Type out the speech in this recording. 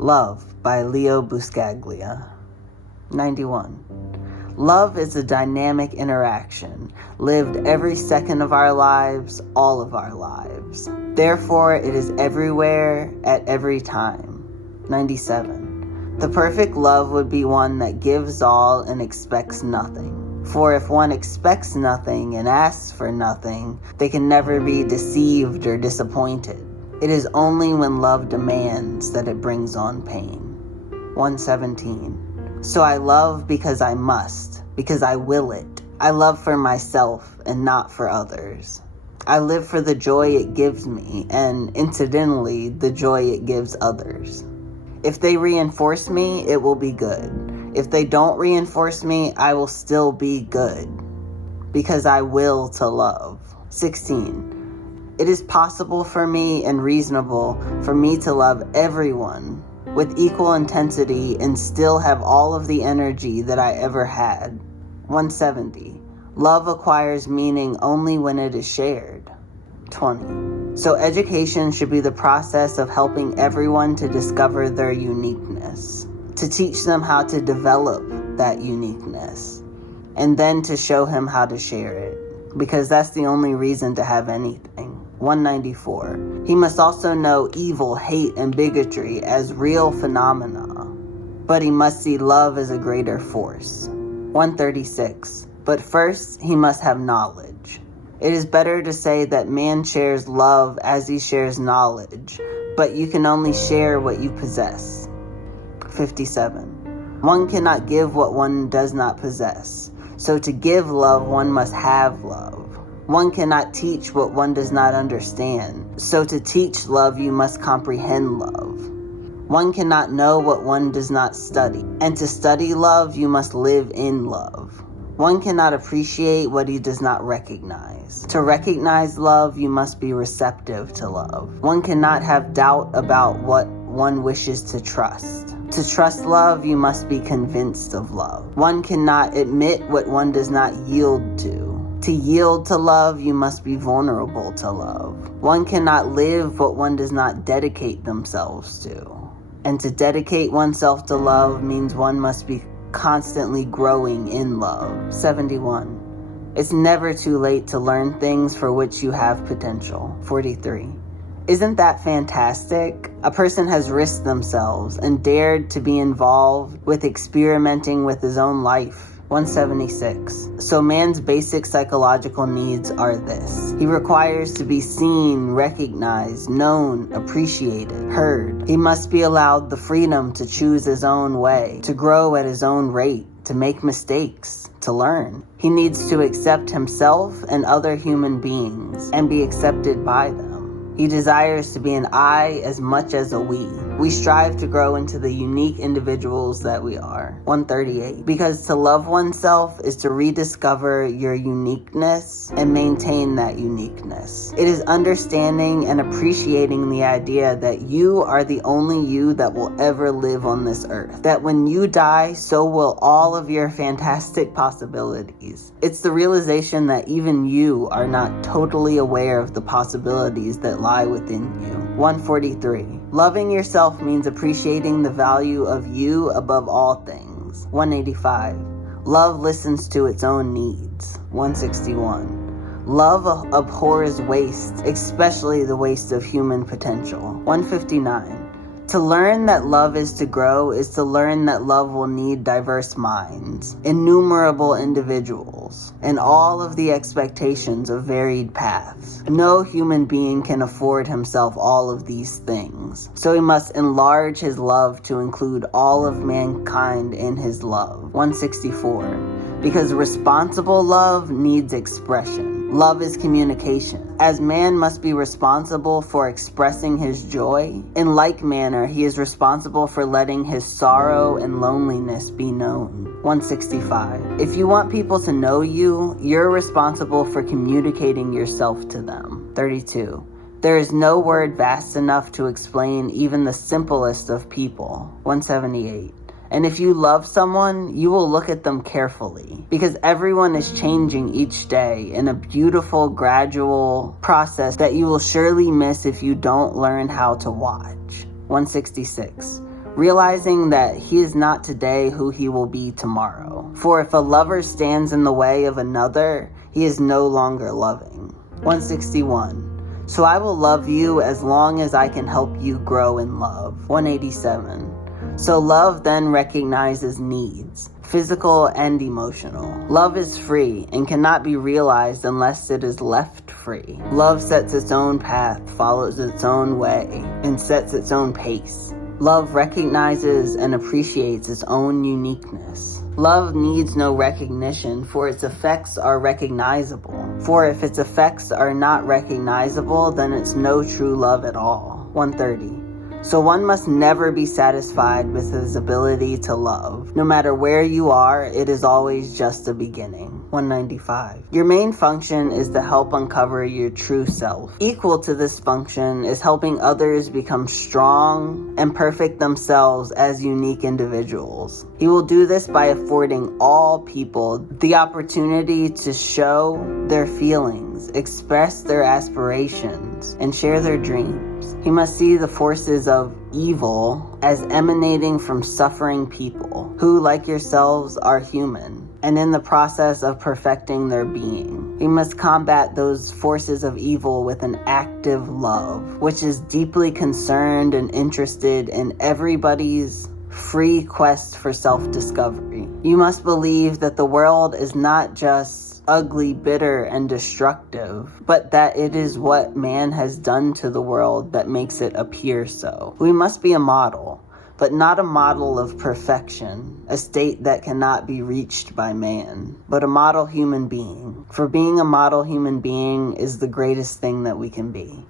Love by Leo Buscaglia. 91. Love is a dynamic interaction, lived every second of our lives, all of our lives. Therefore, it is everywhere, at every time. 97. The perfect love would be one that gives all and expects nothing. For if one expects nothing and asks for nothing, they can never be deceived or disappointed. It is only when love demands that it brings on pain. 117. So I love because I must, because I will it. I love for myself and not for others. I live for the joy it gives me and, incidentally, the joy it gives others. If they reinforce me, it will be good. If they don't reinforce me, I will still be good, because I will to love. 16. It is possible for me and reasonable for me to love everyone with equal intensity and still have all of the energy that I ever had. 170. Love acquires meaning only when it is shared. 20. So education should be the process of helping everyone to discover their uniqueness, to teach them how to develop that uniqueness, and then to show him how to share it, because that's the only reason to have anything. 194. He must also know evil, hate, and bigotry as real phenomena, but he must see love as a greater force. 136. But first, he must have knowledge. It is better to say that man shares love as he shares knowledge, but you can only share what you possess. 57. One cannot give what one does not possess, so to give love, one must have love. One cannot teach what one does not understand, so to teach love, you must comprehend love. One cannot know what one does not study, and to study love, you must live in love. One cannot appreciate what he does not recognize. To recognize love, you must be receptive to love. One cannot have doubt about what one wishes to trust. To trust love, you must be convinced of love. One cannot admit what one does not yield to. To yield to love, you must be vulnerable to love. One cannot live what one does not dedicate themselves to. And to dedicate oneself to love means one must be constantly growing in love. 71. It's never too late to learn things for which you have potential. 43. Isn't that fantastic? A person has risked themselves and dared to be involved with experimenting with his own life. 176. So man's basic psychological needs are this. He requires to be seen, recognized, known, appreciated, heard. He must be allowed the freedom to choose his own way, to grow at his own rate, to make mistakes, to learn. He needs to accept himself and other human beings and be accepted by them. He desires to be an I as much as a we. We strive to grow into the unique individuals that we are. 138. Because to love oneself is to rediscover your uniqueness and maintain that uniqueness. It is understanding and appreciating the idea that you are the only you that will ever live on this earth. That when you die, so will all of your fantastic possibilities. It's the realization that even you are not totally aware of the possibilities that lie within you. 143. Loving yourself means appreciating the value of you above all things. 185. Love listens to its own needs. 161. Love abhors waste, especially the waste of human potential. 159. To learn that love is to grow is to learn that love will need diverse minds, innumerable individuals, and all of the expectations of varied paths. No human being can afford himself all of these things, so he must enlarge his love to include all of mankind in his love. 164. Because responsible love needs expression. Love is communication. As man must be responsible for expressing his joy, in like manner he is responsible for letting his sorrow and loneliness be known. 165. If you want people to know you, you're responsible for communicating yourself to them. 32. There is no word vast enough to explain even the simplest of people. 178. And if you love someone, you will look at them carefully, because everyone is changing each day in a beautiful, gradual process that you will surely miss if you don't learn how to watch. 166. realizing that he is not today who he will be tomorrow. For if a lover stands in the way of another, he is no longer loving. 161. So I will love you as long as I can help you grow in love. 187. So love then recognizes needs, physical and emotional. Love is free and cannot be realized unless it is left free. Love sets its own path, follows its own way, and sets its own pace. Love recognizes and appreciates its own uniqueness. Love needs no recognition, for its effects are recognizable. For if its effects are not recognizable, then it's no true love at all. 130. So one must never be satisfied with his ability to love. No matter where you are, it is always just a beginning. 195. Your main function is to help uncover your true self. Equal to this function is helping others become strong and perfect themselves as unique individuals. He will do this by affording all people the opportunity to show their feelings, express their aspirations, and share their dreams. He must see the forces of evil as emanating from suffering people who, like yourselves, are human and in the process of perfecting their being. He must combat those forces of evil with an active love, which is deeply concerned and interested in everybody's free quest for self-discovery. You must believe that the world is not just ugly, bitter, and destructive, but that it is what man has done to the world that makes it appear so. We must be a model, but not a model of perfection, a state that cannot be reached by man, but a model human being. For being a model human being is the greatest thing that we can be.